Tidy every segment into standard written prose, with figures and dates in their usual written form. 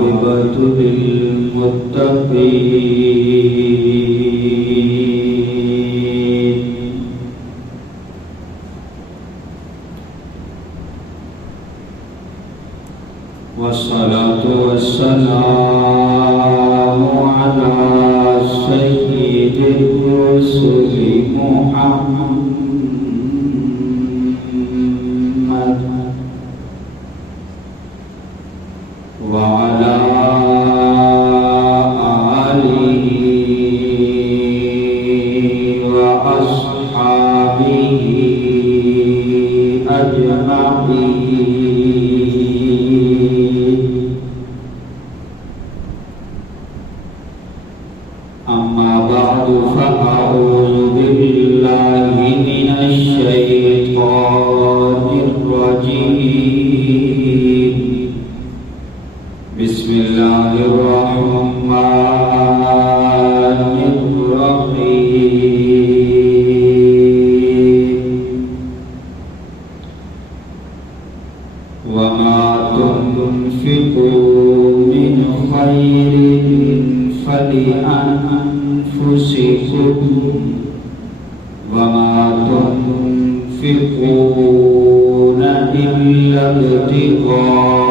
والعاقبة للمتقين والصلاة والسلام على سيد الرسل محمد وعلى آله وأصحابه أجمعين. أما بعد فأعوذ بالله من الشيطان الرجيم. بسم الله الرحمن الرحيم. وما تنفقوا من خير فلأنفسكم وما تنفقون إلا ابتغاء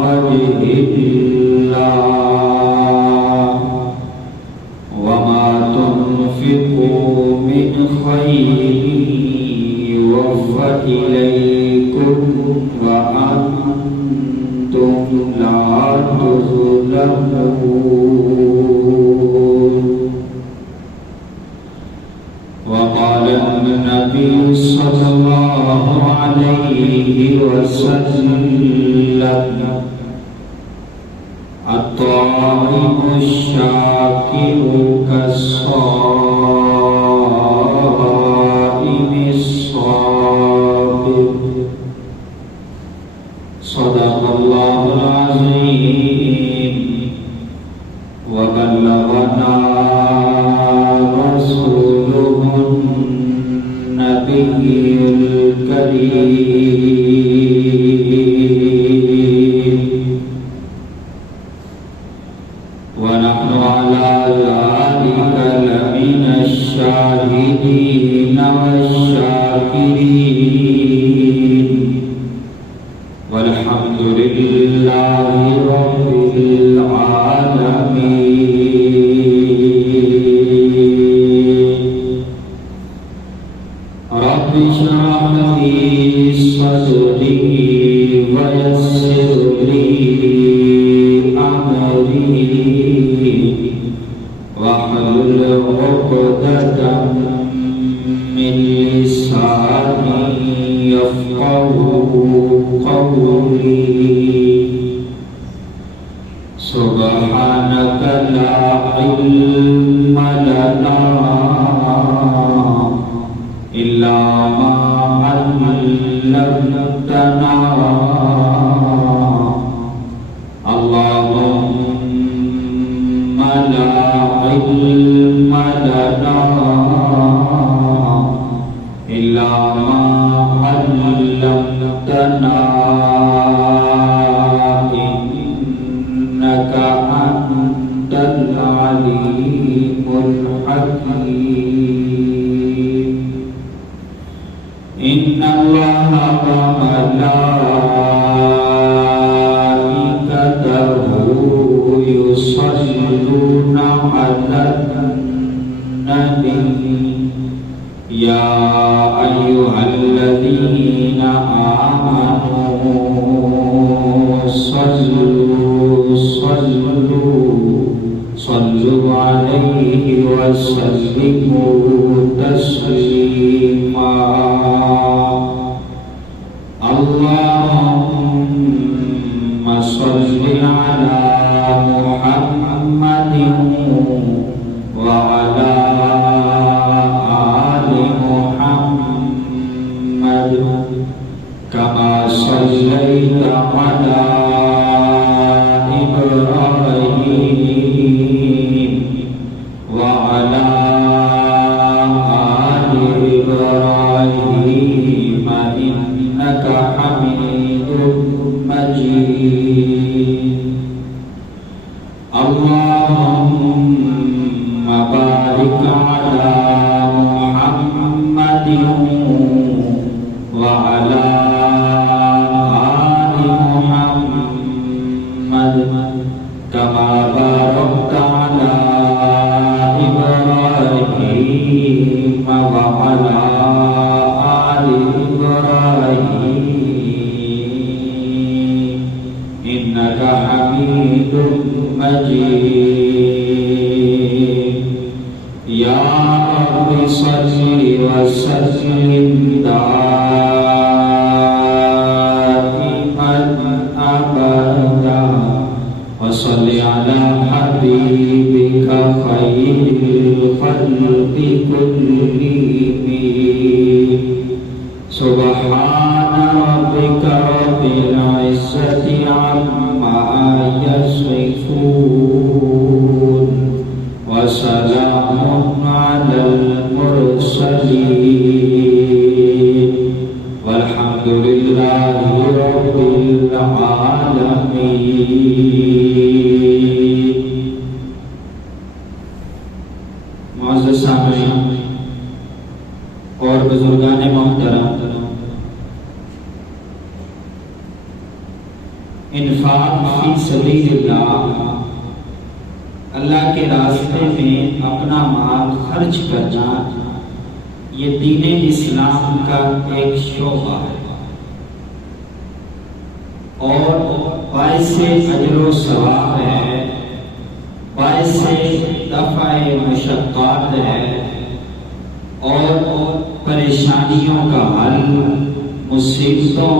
وجه الله وما تنفقوا من خير يوفى إليكم وأنتم لا تظلمون. وقال النبي صلى الله عليه وسلم: الطاعم الشاكر كالصائم الصابر. صدق الله العظيم وبلغنا رسوله النبي الكريم ونحن على ذلك لمن الشاهدين والشاكرين والحمد لله رب العالمين. رب اشرح لي صدري ويسر لي أمري واحلل عقدة من لساني يفقهوا قولي. سبحانك لا علم لنا إلا ما علمتنا. اللهم لا علم لنا إلا ما علمتنا إنك أنت العليم الحكيم. إن الله وملائكته يصلون على النبي يا أيها الذين آمنوا صلوا عليه وسلموا تسليما. اللهم صل على محمد وعلى آل محمد كما صليت على إبراهيم وعلى وعلى آل محمد كما باركت على إبراهيم وعلى آل إبراهيم إنك حميد مجيد يا رب صل وسلم دائما أبدا وصل على حبيبك خير الخلق كلهم سبحان ربك رب العزة عما يصفون وسلام على المرسلين والحمد لله رب العالمين. معزز سامعین اور بزرگان محترم، انفاق فی سبیل اللہ کے راستے میں اپنا مال خرچ کرنا یہ دین اسلام کا ایک شعبہ ہے اور باعث اجر و ثواب ہے، باعث دفع مشقات ہے اور پریشانیوں کا حل، مصیبتوں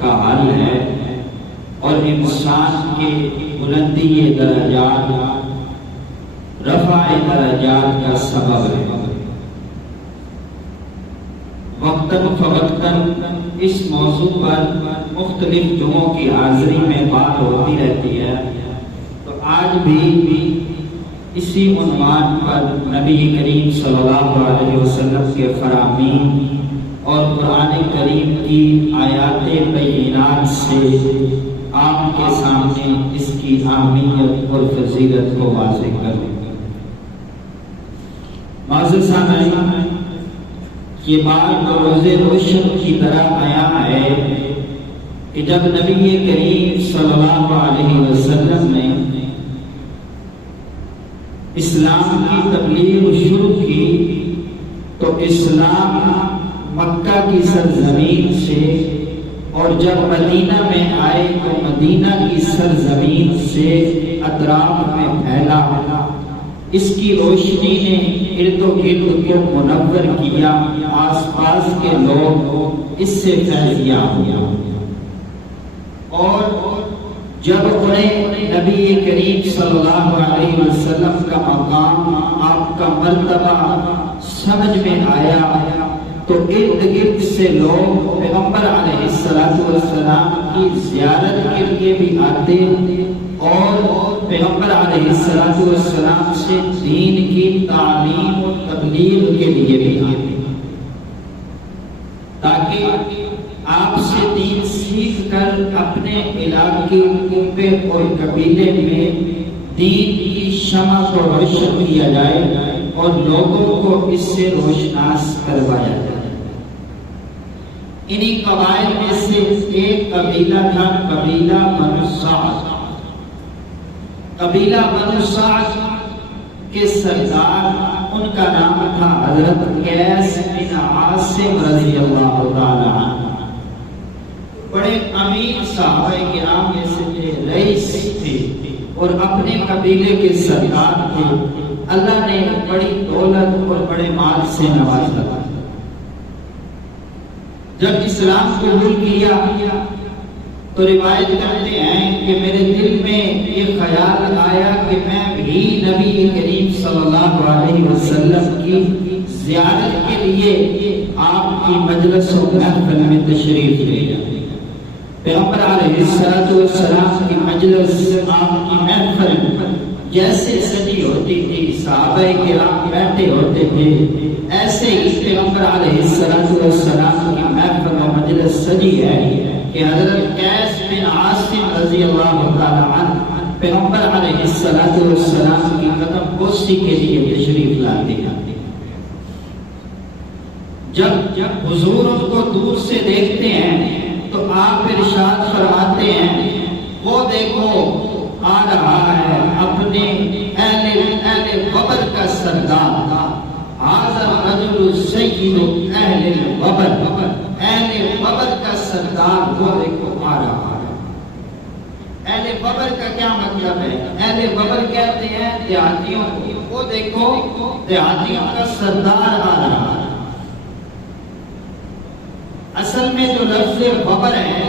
کا حل ہے اور انسان کے بلندی درجات، رفع درجات کا سبب ہے۔ وقتاً فوقتاً اس موضوع پر مختلف جمعوں کی حاضری میں بات ہوتی رہتی ہے، تو آج بھی اسی عنوان پر نبی کریم صلی اللہ علیہ وسلم کے فرامین اور قرآن کریم کی آیات بینات سے آپ کے سامنے اس کی اہمیت اور فضیلت کو واضح کروں۔ معزز سامعین، یہ بات روز روشن کی طرح عیاں ہے کہ جب نبی کریم صلی اللہ علیہ وسلم نے اسلام کی تبلیغ شروع کی تو اسلام مکہ کی سرزمین سے، اور جب مدینہ میں آئے تو مدینہ کی سرزمین سے اطراف میں پھیلا۔ اس کی روشنی نے ارد و گرد کو منور کیا، آس پاس کے لوگ اس سے فیضیاب ہوا، اور جب انہیں نبی کریم صلی اللہ علیہ وسلم کا مقام، آپ کا مرتبہ سمجھ میں آیا تو ارد گرد سے لوگ پیغمبر علیہ السلام کی زیارت کے لیے بھی آتے اور پیغمبر علیہ السلام سے دین کی تعلیم و تبلیغ کے لیے بھی آتے تاکہ آپ سے دین سیکھ کر اپنے علاقے کنبے اور قبیلے میں دین کی شمع کو روشن کیا جائے اور لوگوں کو اس سے روشناس کروایا جائے۔ انہی قبائل میں سے ایک قبیلہ تھا، قبیلہ بنو سعد۔ قبیلہ بنو سعد کے سردار، ان کا نام تھا حضرت قیس بن عاصم رضی اللہ تعالی عنہ۔ بڑے امیر صحابہ کرام میں سے تھے، رئیس تھے اور اپنے قبیلے کے سردار تھے۔ اللہ نے بڑی دولت اور بڑے مال سے نوازا۔ جب اسلام قبول کیا تو روایت کرتے ہیں کہ میرے دل میں یہ خیال آیا کہ میں بھی نبی کریم صلی اللہ علیہ وسلم کی زیارت کے لیے آپ کی مجلس و محفل میں تشریف لے جاؤں۔ پیغمبر علیہ السلام کی مجلس، آپ کی محفل جیسے سجی ہوتی تھی، صحابہ کرام بیٹھے ہوتے تھے، ایسے ہی پیغمبر علیہ السلام کی محفل و مجلس سجی ہے کہ حضرت قیس بن عاصم رضی اللہ تعالی عنہ پیغمبر علیہ السلام کی قدم بوسی کے لیے تشریف لاتے ہیں۔ جب حضور ان کو دور سے دیکھتے ہیں تو آپ ارشاد فرماتے ہیں وہ دیکھو آ رہا ہے اپنے اہل وبر کا سردار، ھذا رجل سید اہل وبر، اہل وبر کا سردار وہ دیکھو آ رہا ہے۔ اہل وبر کا کیا مطلب ہے؟ اہل وبر کہتے ہیں دیہاتیوں کو، وہ دیکھو دیہاتیوں کا سردار آ رہا ہے۔ اصل میں جو لفظ وبر ہے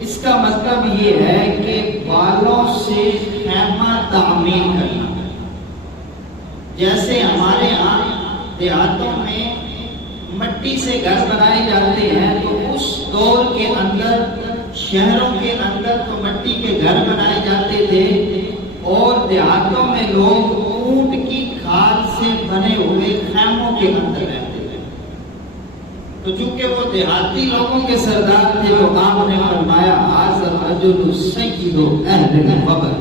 اس کا مطلب یہ ہے کہ بالوں سے خیمہ تعمیر کرنا۔ جیسے ہمارے ہاں دیہاتوں میں مٹی سے گھر بنائے جاتے ہیں تو اس دور کے اندر شہروں کے اندر تو مٹی کے گھر بنائے جاتے تھے اور دیہاتوں میں لوگ اونٹ کی کھال سے بنے ہوئے خیموں کے اندر رہتے تھے۔ تو چونکہ وہ دیہاتی لوگوں کے سردار تھے تو آپ نے فرمایا ھذا رجل سید اہل وبر،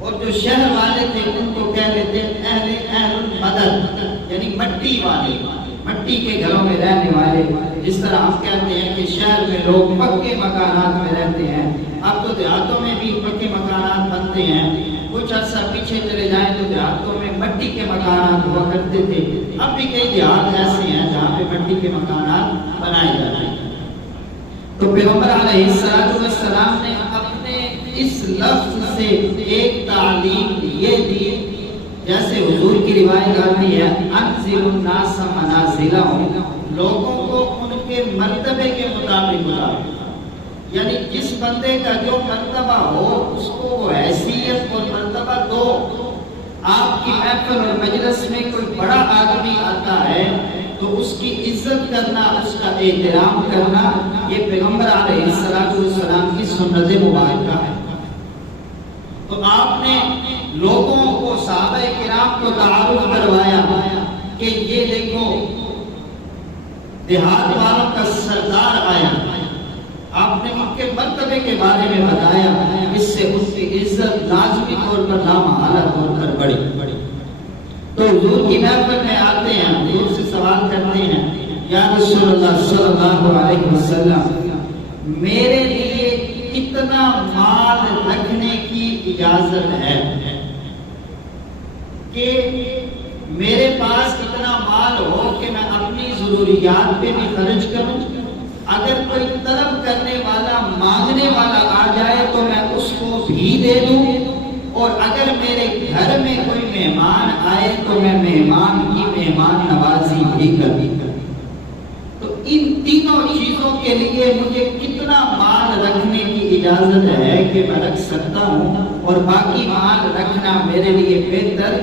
اور جو شہر والے تھے ان کو کہہ لیتے اہل مدد، یعنی مٹی والے، مٹی کے گھروں میں رہنے والے۔ جس طرح ہم کہتے ہیں کہ شہر میں لوگ پکے مکانات میں رہتے ہیں، اب تو دیہاتوں میں بھی پکے مکانات بنتے ہیں۔ کچھ عرصہ پیچھے چلے جائیں تو دیہاتوں میں مٹی کے مکانات ہوا کرتے تھے، اب بھی کئی دیہات ایسے ہیں جہاں پہ مٹی کے مکانات بنائے جاتے ہیں۔ تو پیغمبر علیہ السلام نے اپنے اس لفظ سے ایک تعلیم یہ دی، جیسے حضور کی روایت آتی ہے انزل الناس منازلہم، لوگوں کو ان کے مرتبے کے مطابق بلاؤ، یعنی جس بندے کا جو مرتبہ ہو اس کو وہ حیثیت اور مرتبہ دو۔ آپ کی محفل اور مجلس میں کوئی بڑا آدمی آتا ہے تو اس کی عزت کرنا، اس کا احترام کرنا، یہ پیغمبر علیہ السلام کی سنت مبارکہ ہے۔ تو آپ نے لوگوں کو، صحابہ کرام کو تعارف کروایا کہ یہ دیکھو دیہات والوں کا سردار آیا، آپ نے ان کے مرتبے کے بارے میں بتایا، اس سے اس کی عزت لازمی طور پر لامحالہ طور پر بڑھی۔ تو حضور کی محفل میں آتے ہیں، حضور سے سوال کرتے ہیں یا رسول اللہ صلی اللہ علیہ وسلم میرے لیے کتنا مال رکھنے کی اجازت ہے، کہ میرے پاس اتنا مال ہو کہ میں اپنی ضروریات پہ بھی خرچ کروں، اگر کوئی طلب کرنے والا، مانگنے والا آ جائے تو میں اس کو بھی دے دوں، اور اگر میرے گھر میں کوئی مہمان آئے تو میں مہمان کی مہمان نوازی بھی کروں۔ تو ان تینوں چیزوں کے لیے مجھے کتنا مال رکھنے کی اجازت ہے کہ میں رکھ سکتا ہوں، اور باقی مال رکھنا میرے لیے بہتر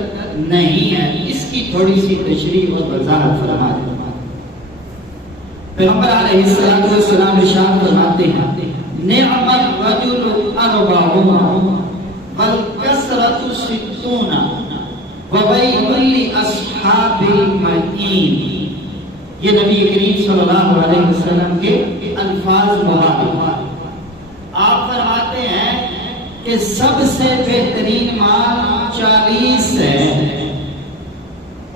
نہیں ہے، اس کی تھوڑی سی تشریح اور وضاحت فرما دیں۔ پیغمبر علیہ السلام ارشاد فرماتے ہیں نعم الرجل اربعون والکثرۃ ستون وویل لاصحاب المعین، یہ نبی کریم صلی اللہ علیہ وسلم کے الفاظ مبارک۔ آپ فرماتے ہیں کہ سب سے بہترین مال 40 ہے،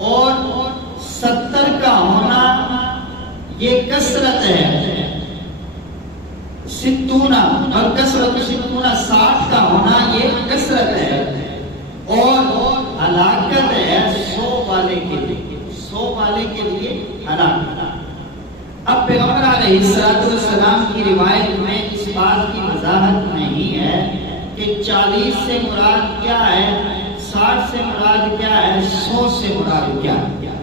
اور 70 کا ہونا یہ کثرت ہے، 60 اور کثرت 60 کا ہونا یہ کثرت ہے، اور ہلاکت ہے 100 والے کے لیے، 100 والے کے لیے ہلاکت۔ اب پیغمبر علیہ السلام کی روایت میں اس بات کی وضاحت نہیں ہے کہ 40 سے مراد کیا ہے، 60 سے مراد کیا ہے، 100 سے مراد کیا ہے۔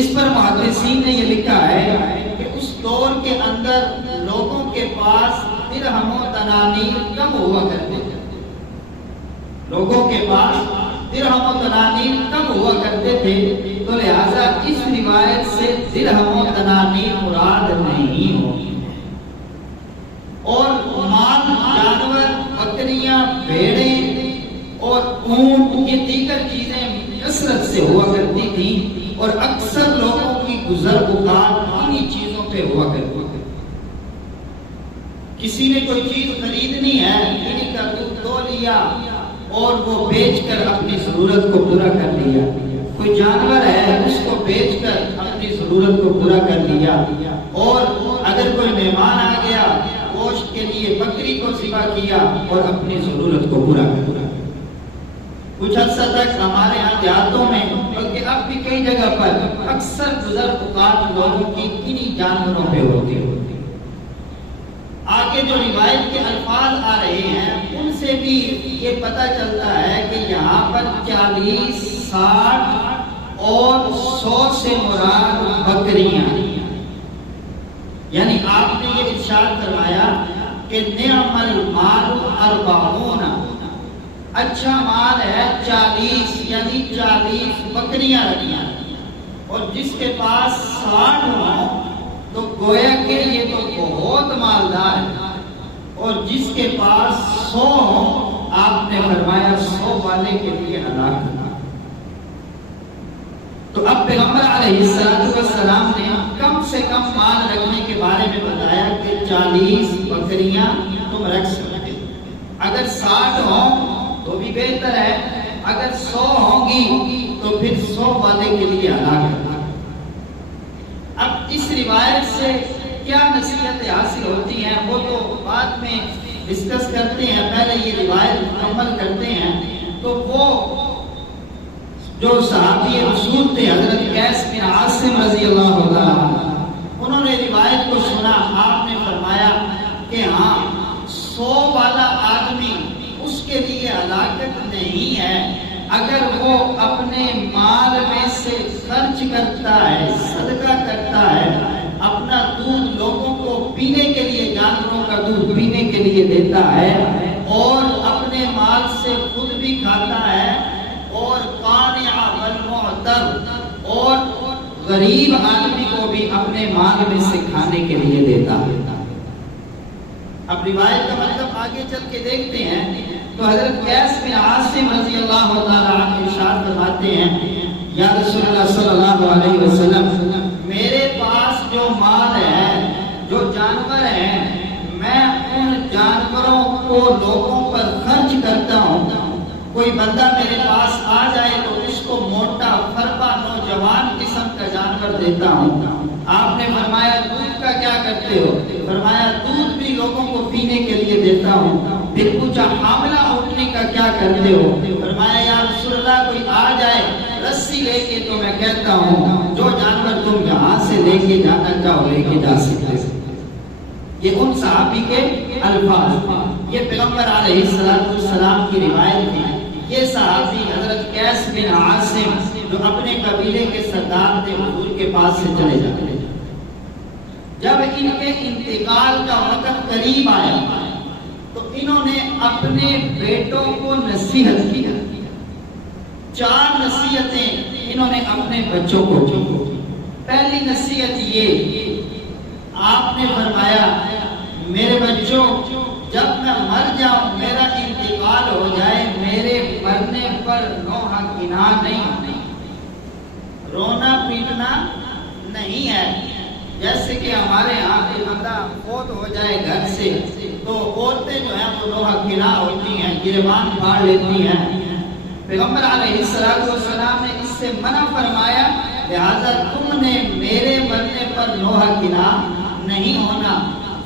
اس پر محدثین نے یہ لکھا ہے کہ اس دور کے اندر لوگوں کے پاس درہم و دنانیر کم ہوا کرتے تھے، لوگوں کے پاس درہم و دنانیر کم ہوا کرتے تھے، تو لہذا اس روایت سے درہم و دنانیر مراد نہیں ہوگی، اور مال، جانور، بکریاں، بھیڑیں اور اونٹ، یہ دیگر چیزیں کثرت سے ہوا کرتی تھیں، اور اکثر لوگوں کی گزر اوقات انہی چیزوں پہ ہوا کرتی تھی۔ کسی نے کوئی چیز خریدنی ہے، انہی کا دودھ دو لیا اور وہ بیچ کر اپنی ضرورت کو پورا کر لیا، کوئی جانور ہے اس کو بیچ کر اپنی اپنی ضرورت کو پورا کر لیا، اور اگر کوئی مہمان آ گیا گوشت کے لیے بکری کو ذبح کیا اور اپنی ضرورت کو پورا کر لیا۔ کچھ عرصہ تک ہمارے یہاں دیہاتوں میں بلکہ اب بھی کئی جگہ پر اکثر گزر اوقات لوگوں کی انہی جانوروں پہ ہوتی ہے۔ آگے جو روایت کے الفاظ آ رہے ہیں ان سے بھی یہ پتہ چلتا ہے کہ یہاں پر 40، 60 اور 100 سے مراد بکریاں، یعنی آپ نے یہ ارشاد فرمایا کہ نعم المال 40، اچھا مال ہے 40، یعنی 40 بکریاں رکھنا، اور جس کے پاس 60 ہوں تو گویا کہ یہ تو بہت مالدار ہے، اور جس کے پاس 100 ہوں آپ نے فرمایا 100 والے کے لیے ہلاک کرنا۔ تو اب پیغمبر علیہ السلام نے کم سے کم مال رکھنے کے بارے میں بتایا کہ 40 بکریاں تم رکھ سکتے، اگر 60 ہوں تو بھی بہتر ہے، اگر 100 ہوں گی تو پھر 100 والے کے لیے ہلاک کرنا۔ اب اس روایت سے کیا نصیحتیں حاصل ہوتی ہیں وہ تو بعد میں ڈسکس کرتے ہیں، پہلے یہ روایت مکمل کرتے ہیں۔ تو وہ جو صحابی رسول تھے حضرت قیس بن عاصم رضی اللہ عنہ، انہوں نے روایت کو سنا، آپ نے فرمایا کہ ہاں 100 والا آدمی اس کے لیے ہلاکت نہیں ہے اگر وہ اپنے مال میں سے خرچ کرتا ہے، صدقہ کرتا ہے، اپنا دودھ لوگوں کو پینے کے لیے، جانوروں کا دودھ پینے کے لیے دیتا ہے، اور اپنے مال سے خود بھی کھاتا ہے، اور قانع والمعتر، اور غریب آدمی کو بھی اپنے مال میں سے کھانے کے لیے دیتا ہے۔ اب روایت کا مطلب آگے چل کے دیکھتے ہیں تو حضرت قیس بن عاصم رضی اللہ تعالیٰ عنہ ارشاد فرماتے ہیں یا رسول اللہ صلی اللہ علیہ وسلم، میرے پاس جو مال ہے، جو جانور ہیں، میں ان جانوروں کو لوگوں پر خرچ کرتا ہوں۔ کوئی بندہ میرے پاس آ جائے تو اس کو موٹا فربا نوجوان قسم کا جانور دیتا ہوں۔ آپ نے فرمایا دودھ کا کیا کرتے ہو؟ فرمایا دودھ بھی لوگوں کو پینے کے لیے دیتا ہوں۔ پھر پوچھا حاملہ اٹھنے کا کیا کرتے ہو؟ فرمایا یا رسول اللہ کوئی آ جائے رسی لے کے تو میں کہتا ہوں جو جانور تم یہاں سے لے کے جانا چاہو لے کے جا سکتے۔ یہ ان صحابی کے الفاظ، یہ پیغمبر علیہ السلام کی روایت تھی۔ یہ صحابی حضرت قیس بن عاصم جو اپنے قبیلے کے سردار تھے حضور کے پاس سے چلے جاتے۔ جب ان کے انتقال کا وقت قریب آیا تو انہوں نے اپنے بیٹوں کو نصیحت کی۔ 4 نصیحتیں انہوں نے اپنے بچوں کو کی۔ پہلی نصیحت یہ، آپ نے فرمایا میرے بچوں جب میں مر جاؤں، میرا انتقال ہو جائے، میرے مرنے پر نوحہ کناہ نہیں ہونا، رونا پیٹنا نہیں ہے۔ جیسے کہ ہمارے ہاں کوئی بندہ فوت ہو جائے گھر سے تو عورتیں جو ہیں وہ نوحہ کناہ ہوتی ہیں، گریبان پھاڑ لیتی ہیں۔ پیغمبر علیہ السلام نے اس سے منع فرمایا، لہذا تم نے میرے مرنے پر نوحہ کناہ نہیں ہونا۔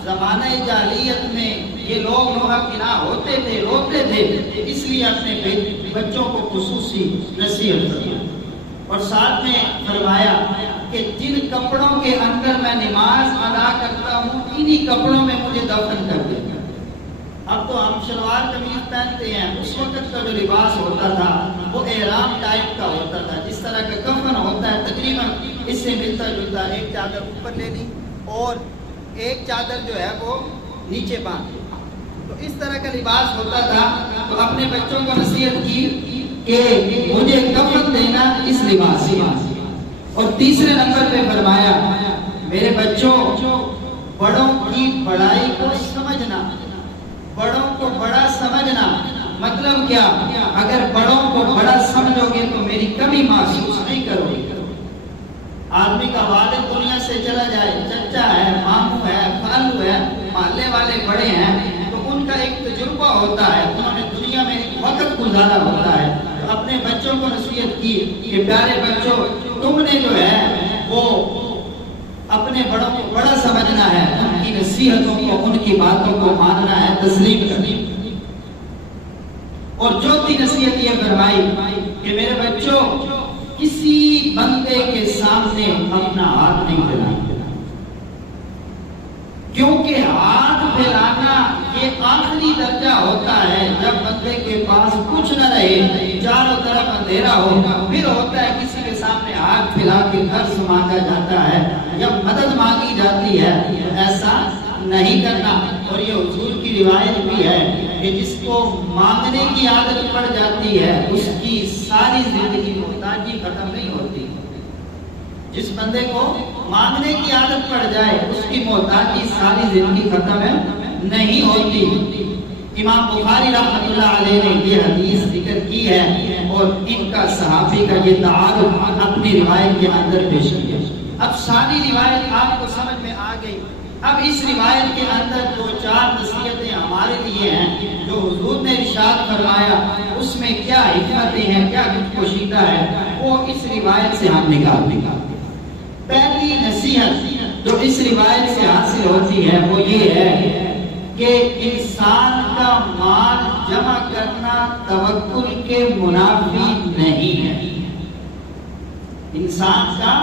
زمانہ جاہلیت میں یہ لوگ نوحہ کناہ ہوتے تھے، روتے تھے، اس لیے اپنے بچوں کو خصوصی نصیحت کی، اور ساتھ میں فرمایا کہ جن کپڑوں کے اندر میں نماز ادا کرتا ہوں انہی کپڑوں میں مجھے دفن کر دینا۔ اب تو ہم شلوار قمیض پہنتے ہیں، اس وقت کا جو لباس ہوتا تھا وہ احرام ٹائپ کا ہوتا تھا، جس طرح کا کفن ہوتا ہے تقریباً اس سے ملتا جلتا، ایک چادر اوپر لے لی اور ایک چادر جو ہے وہ نیچے باندھ لی، تو اس طرح کا لباس ہوتا تھا۔ تو اپنے بچوں کو نصیحت کی کہ مجھے کفن دینا اس لباس سے، اور تیسرے نمبر پہ فرمایا میرے بچوں بڑوں کی بڑائی کو سمجھنا، بڑوں کو بڑا سمجھنا مطلب کیا؟ اگر بڑوں کو بڑا سمجھو گے تو میری کمی محسوس نہیں کرو گے۔ آدمی کا والد دنیا سے چلا جائے، چچا ہے، ماموں ہے، خالو ہے، محلے والے بڑے ہیں، تو ان کا ایک تجربہ ہوتا ہے، انہوں نے دنیا میں ایک وقت گزارا ہوتا ہے۔ تو اپنے بچوں کو نصیحت کی کہ پیارے بچوں تم نے جو ہے وہ اپنے بڑوں کو بڑا سمجھنا ہے، ان کی نصیحتوں کو، ان کی باتوں کو ماننا ہے، تسلیم کرنی۔ اور چوتھی نصیحت یہ فرمائی کہ میرے بچوں، کسی بندے کے سامنے اپنا ہاتھ نہیں پھیلانا، کیونکہ ہاتھ پھیلانا یہ آخری درجہ ہوتا ہے جب بندے کے پاس کچھ نہ رہے، چاروں طرف اندھیرا ہو، پھر ہوتا ہے کسی کے سامنے ہاتھ پھیلا کے قرض مانگا جاتا ہے یا مدد مانگی جاتی ہے۔ ایسا نہیں کرنا۔ اور یہ حضور کی روایت بھی ہے کہ جس کو مانگنے کی عادت پڑ جاتی ہے اس کی ساری زندگی محتاجی ختم نہیں ہوتی۔ جس بندے کو مانگنے کی عادت پڑ جائے اس کی محتاجی ساری زندگی ختم نہیں ہوتی۔ امام بخاری رحمۃ اللہ علیہ نے یہ حدیث ذکر کی ہے اور ان کا صحابی کا یہ تعارف اپنی روایت کے اندر پیش کیا۔ اب ساری روایت آپ کو سمجھ میں آ گئی۔ اب اس روایت کے اندر دو چار نصیحتیں ہمارے لیے ہیں جو حضور نے ارشاد فرمایا، اس میں کیا حکمتیں ہیں، کیا پوشیدہ ہے، وہ اس روایت سے ہم نکال دیں۔ پہلی نصیحت جو اس روایت سے حاصل ہوتی ہے وہ یہ ہے کہ انسان کا مال جمع کرنا توکل کے منافی نہیں ہے۔ انسان کا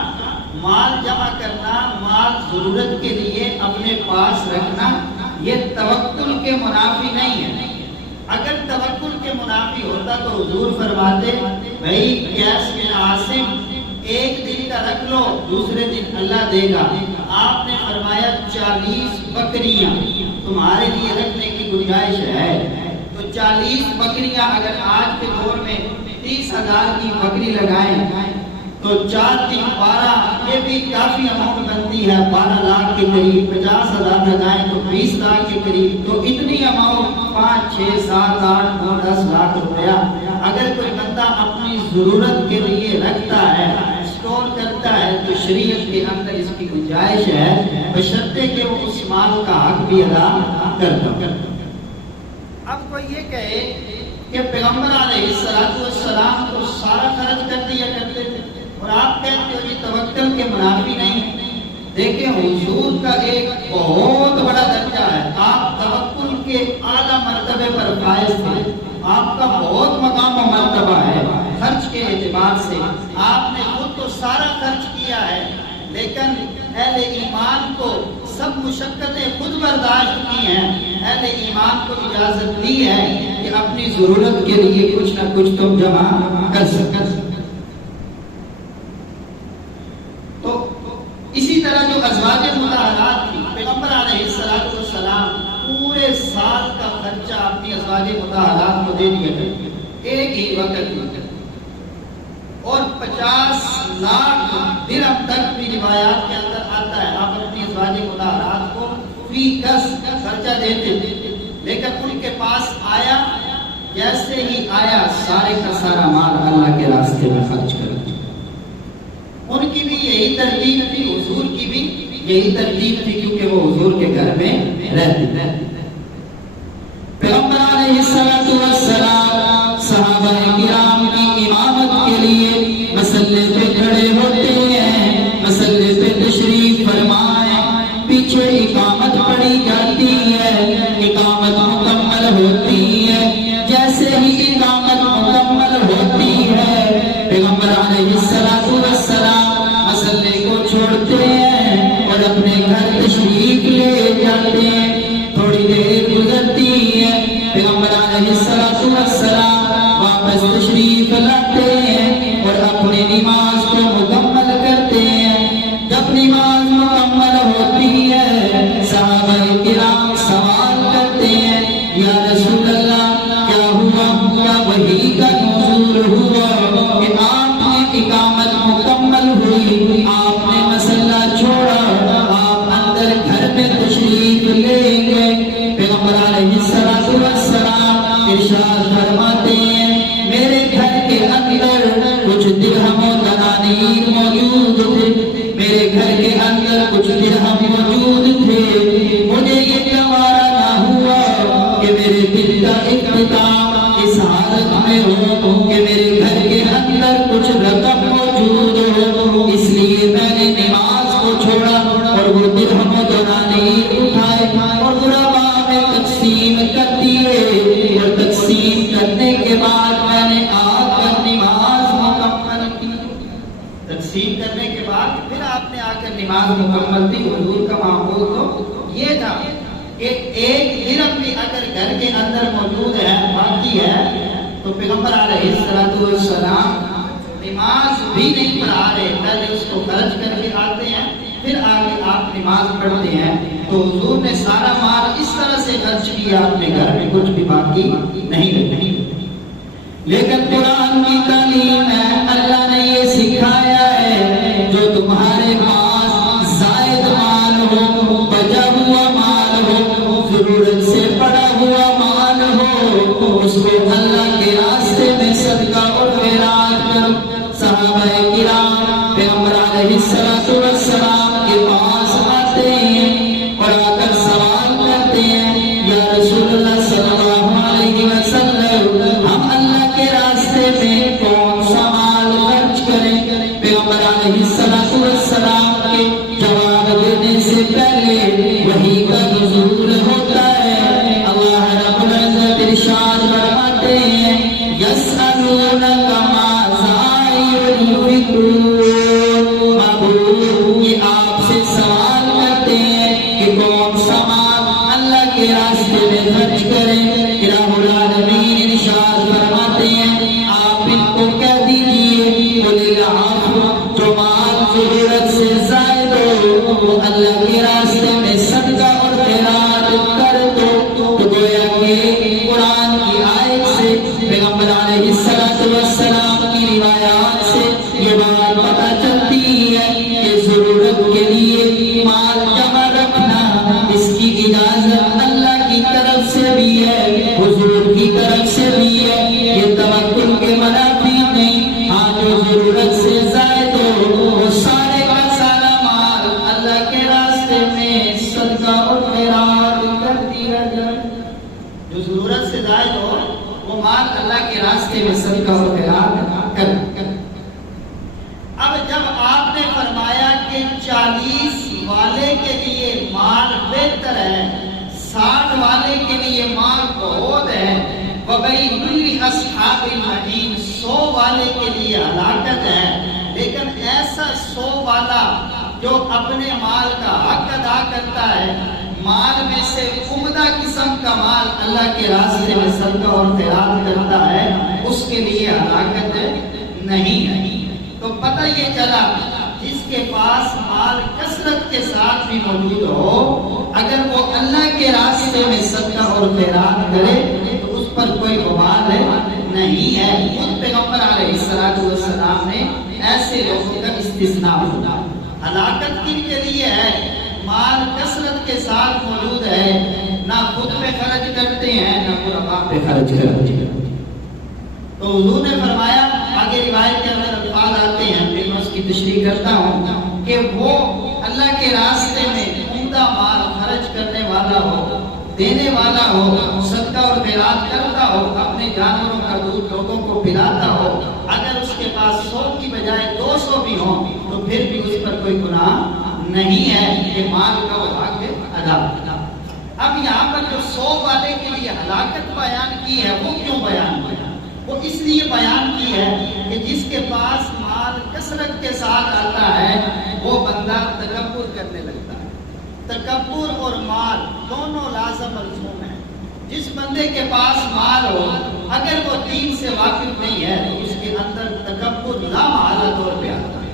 مال جمع کرنا، مال ضرورت کے لیے اپنے پاس رکھنا، یہ توکل کے منافی نہیں ہے۔ اگر توکل کے منافی ہوتا تو حضور فرماتے بھائی قیس بن عاصم ایک دن کا رکھ لو، دوسرے دن اللہ دے گا۔ آپ نے فرمایا 40 بکریاں تمہارے لیے رکھنے کی گنجائش ہے، تو 40 بکریاں اگر آج کے دور میں 30,000 کی بکری لگائیں تو 4 3 12، یہ بھی کافی اماؤنٹ بنتی ہے، 12 لاکھ کے قریب۔ 50,000 لگائیں تو 20 لاکھ کے قریب، تو اتنی اماؤنٹ 5 6 7 8 9 10 لاکھ روپیہ اگر کوئی بندہ اپنی ضرورت کے لیے رکھتا ہے، اسٹور کرتا ہے، تو شریعت کے اندر اس کی گنجائش ہے، بشرطے کہ وہ اس مال کا حق بھی ادا کرتا۔ اب کوئی یہ کہے کہ پیغمبر علیہ السلام تو سارا خرچ کر دیا کرتے تھے اور آپ کہتے ہو یہ توکل کے منافی نہیں۔ دیکھیں حضور کا ایک بہت بڑا درجہ ہے، آپ توکل کے اعلیٰ مرتبے پر فائز تھے، آپ کا بہت مقام و مرتبہ ہے خرچ کے اعتبار سے۔ آپ نے خود تو سارا خرچ کیا ہے، لیکن اہل ایمان کو سب مشقتیں خود برداشت کی ہیں۔ اہل ایمان کو اجازت دی ہے کہ اپنی ضرورت کے لیے کچھ نہ کچھ تم جمع کر سکتے۔ اسی طرح جو ازواج مطہرات تھی، پیغمبر علیہ السلام پورے سال کا خرچہ اپنی ازواج مطہرات کو دے دیا کرتے ایک ہی وقت میں، اور 50 لاکھ درہم تک بھی روایات کے اندر آتا ہے آپ اپنی ازواج مطہرات کو فی کس خرچہ دیتے تھے۔ لیکن ان کے پاس آیا، جیسے ہی آیا سارے کا سارا مال اللہ کے راستے میں خرچ کر دیا۔ ان کی بھی یہی ترتیب تھی، حضور کی بھی یہی ترتیب تھی، کیونکہ وہ حضور کے گھر میں رہتے تھے۔ پیغمبر علیہ السلام صحابہ کرام کی امامت کے لیے مسلے پہ کھڑے ہوتے ہیں، مسلے پہ تشریف فرمائے، پیچھے اقامت پڑھی جاتی ہے، اقامت مکمل ہوتی ہے۔ جیسے ہی اقامت مکمل ہوتی ہے، پیغمبر علیہ السلام مسلے کو چھوڑتے ہیں اور اپنے گھر تشریف لے جاتے ہیں۔ تھوڑی دیر گزرتی ہے، پیغمبر علیہ السلام واپس تشریف لاتے ہیں اور اپنی نماز کو مکمل کرتے ہیں۔ جب نماز مکمل ہوتی ہے، صحابہ کرام سوال کرتے ہیں، یا رسول اللہ کیا ہوا؟ کیا وحی کا نزول ہوا کہ آپ نے اقامت مکمل ہوئی، آپ نے مسئلہ چھوڑا، آپ اندر گھر میں تشریف لے گئے؟ پیغمبر علیہ السلام ارشاد فرماتے ہیں، میرے گھر کے اندر کچھ درہم و دنانیر موجود تھے، میرے گھر کے اندر کچھ درہم موجود تھے، مجھے یہ گوارا نہ ہوا کہ میرے دل کا اختتام اس حالت میں ہو کہ میرے گھر کے اندر کچھ رقم موجود ہو، اس لیے میں نے وہ درہم و دینار اٹھائے اور غرباء میں تقسیم کر دیے، اور تقسیم کرنے کے بعد میں نے آ کر نماز مکمل کی۔ تقسیم کرنے کے بعد پھر آپ نے آ کر نماز مکمل کی۔ حضور کا معمول تو یہ تھا کہ ایک درہم بھی اگر گھر کے اندر موجود ہے، باقی ہے، تو پیغمبر علیہ السلام نماز بھی نہیں پڑھا رہے، پہلے اس کو خرچ کر کے آتے ہیں، پھر آگے آپ نماز پڑھتے ہیں۔ تو حضور نے سارا مال اس طرح سے خرچ کیا، اپنے گھر میں کچھ بھی باقی نہیں رکھا۔ لیکن قرآن کی تعلیم ہے، اللہ نے یہ سکھایا ہے جو تمہارے پاس زائد مال ہو، بچا ہوا مال ہو، ضرورت سے پڑا ہوا مال ہو، اس کو اللہ کے راستے میں صدقہ اور خیرات کرو۔ صحابہ کرام پیغمبر علیہ السلام کے پاس آتے ہیں اور آ کر سوال کرتے ہیں، یا رسول اللہ صلی اللہ علیہ وسلم، ہم اللہ کے راستے میں کون سا مال خرچ کریں؟ پیغمبر علیہ السلام کے جواب دینے سے پہلے وحی کا نزول ہوتا ہے۔ اللہ رب العزت ارشاد فرماتے ہیں، یسألونک ماذا ينفقون، یہ آپ سے سوال کرتے ہیں کہ کون سا مال اللہ کے راستے میں خرچ کریں۔ الہ العالمین ارشاد فرماتے ہیں، آپ ان کو کہہ دیجئے، قل العفو، جو مال ضرورت سے زائد ہو وہ اللہ کے راستے میں صدقہ اور خیرات کر دو۔ تو گویا کہ قرآن کی آیت سے، پیغمبر علیہ السلام کی روایات سے یہ بات پتہ چلتی ہے کہ ضرورت کے لیے مال جمع رکھنا، اس کی اجازت اللہ کی طرف سے بھی ہے، حضور کی طرف سے بھی ہے، یہ توکل کے منافی نہیں۔ ہاں، جو ضرورت سے زائد ہو وہ سارے کا سارا مال اللہ کے راستے میں صدقہ اور خیرات کر دیا جائے۔ جو ضرورت سے زائد ہو وہ مال اللہ کے راستے میں صدقہ اور خیرات کر۔ اب جب آپ نے فرمایا کہ 40 والے کے لیے مال بہتر ہے، 60 والے کے لیے مال بہت ہے، وَبَيْنُ أَصْحَابِ الْمَدِينِ 100 والے کے لیے ہلاکت ہے، لیکن ایسا 100 والا جو اپنے مال کا حق ادا کرتا ہے، مال میں سے عمدہ قسم کا مال اللہ کے راستے میں صدقہ اور خیرات کرتا ہے، اس کے لیے ہلاکت نہیں۔ تو پتہ یہ چلا، جس کے پاس مال کثرت کے ساتھ بھی موجود ہو، اگر وہ اللہ کے راستے میں صدقہ اور خیرات کرے تو اس پر کوئی وبال نہیں ہے۔ خود پیغمبر علیہ السلام نے ایسے لوگوں کا استثناء ہوگا۔ ہلاکت کن کے لیے ہے؟ مال کثرت کے ساتھ موجود ہے، نہ خود پہ خرچ کرتے ہیں نہ غرباء پہ خرچ کرتے ہیں۔ تو حضور نے فرمایا، آگے روایت کے اندر الفاظ آتے ہیں، پھر میں اس کی تشریح کرتا ہوں، کہ وہ اللہ کے راستے میں عمدہ مال خرچ کرنے والا ہو، دینے والا ہو، صدقہ اور خیرات کرتا ہو، اپنے جانوروں کا دودھ لوگوں کو پلاتا ہو، اگر اس کے پاس 100 کی بجائے 200 بھی ہوں تو پھر بھی اس پر کوئی گناہ نہیں ہے کہ مال کا وہ حق ادا۔ اب یہاں پر جو 100 والے کے لیے ہلاکت بیان کی ہے، وہ کیوں بیان کی ہے؟ وہ اس لیے بیان کی ہے کہ جس کے پاس مال کثرت کے ساتھ آتا ہے وہ بندہ تکبر کرنے لگتا ہے۔ تکبر اور مال دونوں لازم ملزوم ہیں۔ جس بندے کے پاس مال ہو، اگر وہ دین سے واقف نہیں ہے تو اس کے اندر تکبر لامحالہ طور پہ آتا ہے۔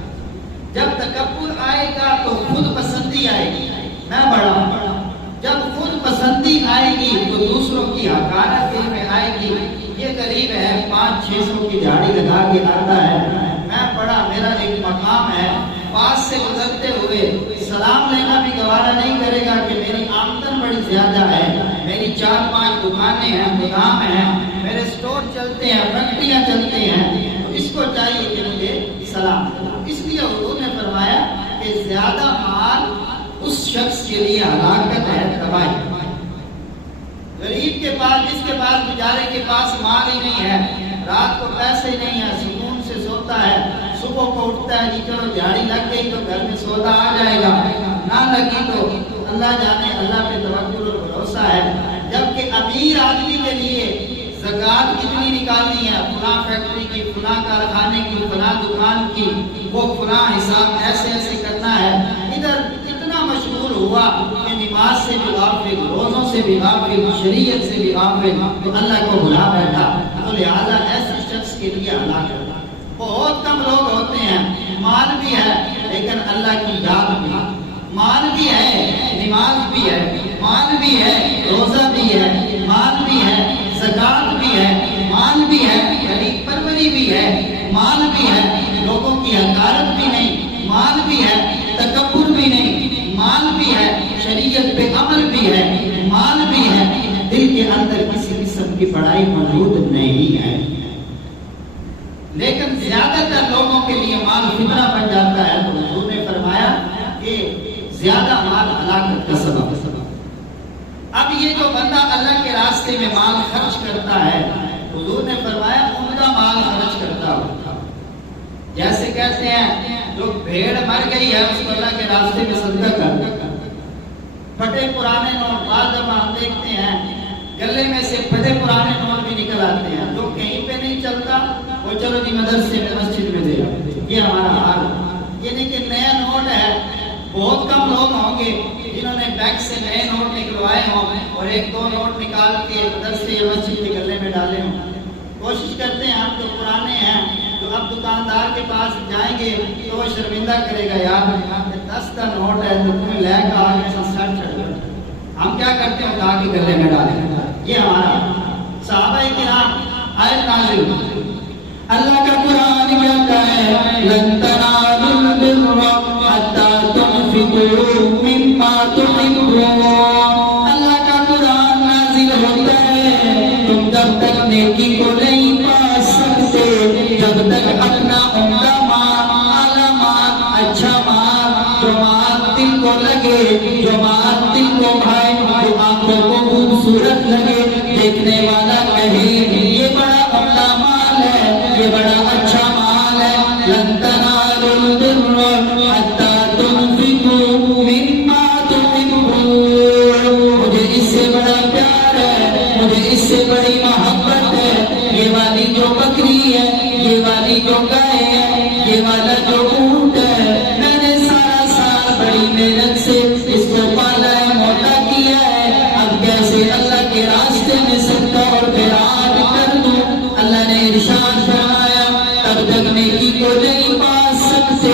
جب تکبر آئے گا تو خود پسندی آئے گی، میں بڑا ہوں۔ جب خود پسندی آئے گی تو دوسروں کی حقارت دل میں آئے گی، یہ غریب ہے 500-600 کی جھاڑی لگا کے آتا ہے، میں بڑا، میرا ایک مقام ہے، پاس سے گزرتے ہوئے سلام لینا بھی گوارا نہیں کرے گا کہ میری آمدن بڑی زیادہ ہے، میری 4-5 دکانیں ہیں، گودام ہیں، میرے سٹور چلتے ہیں، فیکٹریاں چلتے ہیں، تو اس کو چاہیے کہ مجھے سلام دے۔ اس لیے حضور نے فرمایا کہ زیادہ مال اس شخص کے لیے ہلاکت ہے، تباہی۔ غریب کے پاس، جس کے پاس بیچارے کے پاس مال ہی نہیں ہے، رات کو پیسے نہیں ہے، سکون سے سوتا سوچتا ہے صبح کو اٹھتا ہے جی چلو دیہڑی لگ گئی تو گھر میں سودا آ جائے گا، نہ لگی تو اللہ جانے، اللہ پہ توکل اور بھروسہ ہے۔ جبکہ امیر آدمی کے لیے زکوٰۃ کتنی نکالنی ہے، فلاں فیکٹری کی، فلاں کارخانے کی، فلاں دکان کی، وہ فلاں حساب ایسے ایسے کرنا ہے۔ ادھر اتنا مشغول ہوا کہ نماز سے بھی غافل، روزوں سے بھی غافل، شریعت سے بھی غافل، تو اللہ کو بھلا بیٹھا۔ تو لہٰذا ایسے شخص کے لیے ہلاکت ہے۔ بہت کم لوگ ہوتے ہیں مال بھی ہے لیکن اللہ کی یاد بھی، مال بھی ہے نماز بھی ہے، مال بھی ہے روزہ بھی ہے، مال بھی ہے زکوٰۃ بھی ہے، مال بھی ہے غریب پروری بھی ہے، مال بھی ہے لوگوں کی حقارت بھی نہیں، مال بھی ہے تکبر بھی نہیں، مال بھی ہے شریعت پہ عمل بھی ہے، مال بھی ہے دل کے اندر کسی قسم کی بڑائی موجود نہیں ہے۔ لیکن زیادہ تر لوگوں کے لیے مال فتنہ بن جاتا ہے، تو حضور نے فرمایا کہ زیادہ مال ہلاکت کا سبب۔ اب یہ جو بندہ اللہ کے راستے میں مال خرچ کرتا ہے، حضور نے فرمایا عمدہ مال خرچ کرتا ہو۔ جیسے کہتے ہیں جو بھیڑ مر گئی ہے اس کو اللہ کے راستے میں صدقہ کر، پھٹے پرانے نوٹ، بعض دفعہ ہم دیکھتے ہیں گلے میں سے پھٹے پرانے نوٹ بھی نکل آتے ہیں، جو کہیں پہ نہیں چلتا وہ چلو جی مدرسے میں مسجد میں دے، یہ ہمارا حال ہے۔ یہ نہیں کہ نیا نوٹ ہے، بہت کم لوگ ہوں گے جنہوں نے بینک سے نئے نوٹ نکلوائے ہوں اور ایک دو نوٹ نکال کے مدرسے یا مسجد کے گلے میں ڈالے ہوں۔ کوشش کرتے ہیں ہم جو پرانے ہیں، جو اب دکاندار کے پاس جائیں گے تو وہ شرمندہ کرے گا، یار 10 کا نوٹ ہے تو تمہیں لے کے آگے سے سر چڑھ گیا۔ ہم کیا کرتے ہیں اٹھا کے گلے میں ڈالیں، یہ ہمارا۔ صحابہ کرام آیت نازل، اللہ کا قرآن کہتا ہے لن تنالوا البر حتى تنفقوا مما تحبون۔ اللہ کا قرآن نازل ہوتا ہے تم جب تک نیکی کو نہیں پا سکتے جب تک اپنا عمدہ مال، اعلیٰ مال، اچھا مال، جو مال دل کو لگے، جو مال دل کو بھائے، جو آنکھوں کو خوبصورت لگے، دیکھنے والا کہے یہ بڑا عمدہ مال ہے، یہ بڑا اچھا مال ہے۔ لن تنالوا البر حتى تنفقوا مما تحبون۔ مجھے اس سے بڑا پیار ہے، مجھے اس سے بڑی محبت ہے، یہ والی جو بکری ہے، یہ والی جو گائے ہے، یہ والا جو اونٹ ہے، میں نے سارا سال بڑی محنت سے اس کو پالا ہے، موٹا کیا ہے، اب کیسے اللہ کے راستے میں صدقہ اور خیرات کر دوں؟ اللہ نے ارشاد فرمایا تب تک نیکی کو نہیں پا سکتے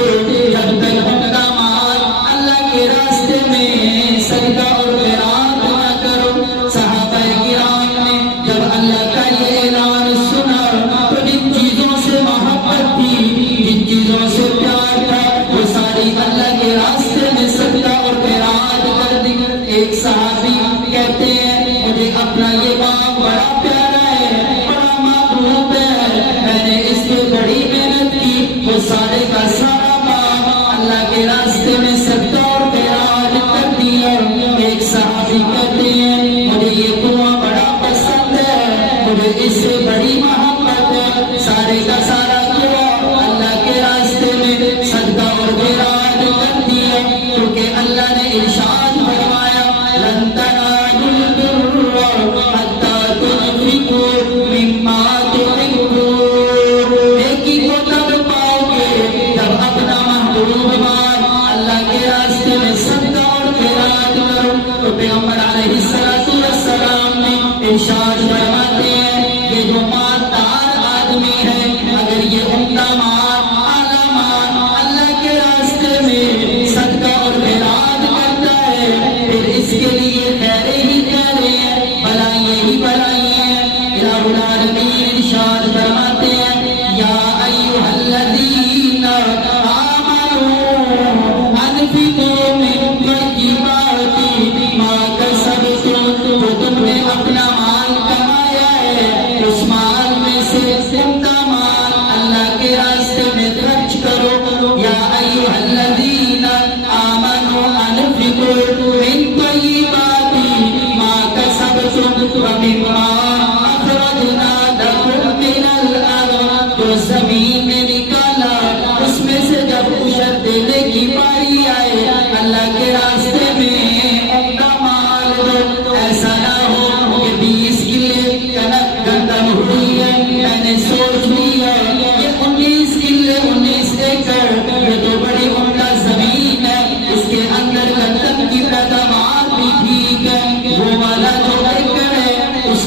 جب تک عمدہ مال اللہ کے راستے میں صدقہ اور خیرات نہ کرو۔ صحابہ کرام نے جب اللہ کا یہ اعلان سنا تو جن چیزوں سے محبت تھی، جن چیزوں سے پیار تھا، وہ ساری اللہ کے راستے میں صدقہ اور خیرات کر دی۔ ایک صحابی کہتے ہیں مجھے اپنا یہ باغ بڑا پیارا ہے، بڑا محبوب ہے، میں نے اس کی بڑی محنت کی، وہ سارے کا سارا باغ اللہ کے راستے میں صدقہ اور خیرات کر دیا۔ ایک صحابی کہتے ہیں مجھے یہ کنواں بڑا پسند ہے، مجھے اس سے بڑی محبت ہے، سارے کا سارا کنواں اللہ کے راستے میں صدقہ اور خیرات کر دیا، کیونکہ اللہ نے ارشاد فرمایا لن تنالوا البر حتى تنفقوا مما تحبون۔ نیکی کو تب پاؤ گے جب اپنا محبوب مال اللہ کے راستے میں صدقہ اور خیرات کرو۔ تو پیغمبر علیہ السلام نے ارشاد فرماتے ہیں یہ جو مالدار آدمی ہے اگر یہ عمدہ مال، اعلیٰ مال اللہ کے راستے میں صدقہ اور خیرات کرتا ہے پھر اس کے لیے خیریں ہی خیریں ہیں، بھلائیاں ہی بھلائیاں ہیں۔ الہ العالمین ارشاد فرماتے ہیں یا ایھا الذین آمنوا انفقوا من طیبات ما کسبتم، جو تم نے اپنا مال کا